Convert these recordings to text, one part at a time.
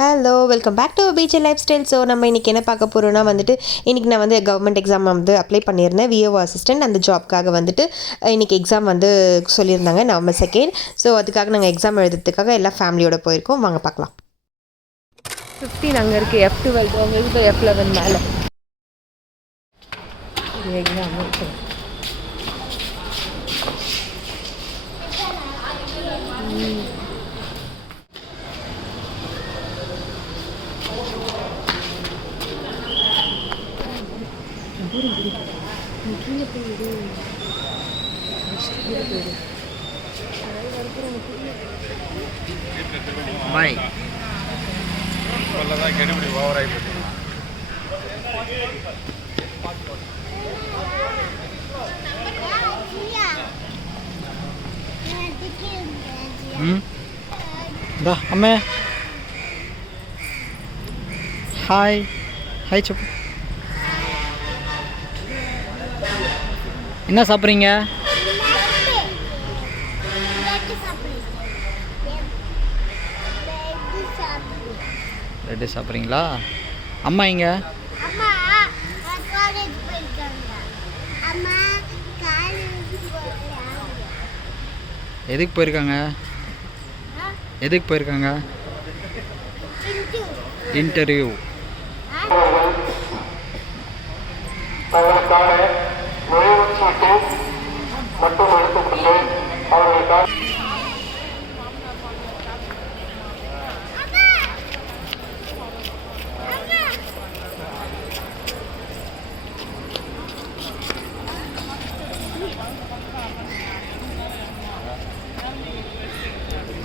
Hello welcome back to beach life style. So நம்ம இன்றைக்கி என்ன பார்க்க போகிறோன்னா இன்றைக்கி நான் கவர்மெண்ட் எக்ஸாம் அப்ளை பண்ணியிருந்தேன். விஏஓ அசிஸ்டன்ட் அந்த ஜாப்க்காக இன்றைக்கி எக்ஸாம் சொல்லியிருந்தாங்க November 2. ஸோ அதுக்காக நாங்கள் எக்ஸாம் எழுதுறதுக்காக எல்லாம் ஃபேமிலியோட போயிருக்கோம். வாங்க பார்க்கலாம். 15 அங்கே இருக்குது, F12 உங்களுக்கு F11 மேலே எக்ஸாம் இருக்குது. பாய் சொல்லதான் கெடுபிடி ஓவர் ஆகிப்போச்சு. அம்மே ஹாய் ஹாய் చెప్పు. என்ன சாப்பிட்றீங்க? ரெட்டு சாப்பிட்றீங்களா? அம்மா இங்க எதுக்கு போயிருக்காங்க? எதுக்கு போயிருக்காங்க? இன்டர்வியூ. மட்டும் எடுத்துக்கொண்டு அவர்களுக்காக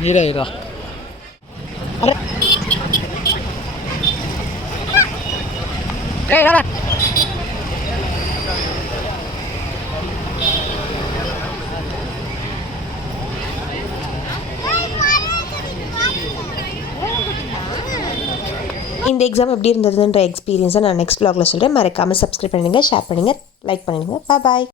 ஈரா ஈரா இந்த எக்ஸாம் எப்படி இருந்ததுன்ற எக்ஸ்பீரியன்ஸை நான் நெக்ஸ்ட் vlogல சொல்கிறேன். மறக்காமல் சப்ஸ்கிரைப் பண்ணுங்கள், ஷேர் பண்ணுங்கள், லைக் பண்ணுங்கள். பாய்.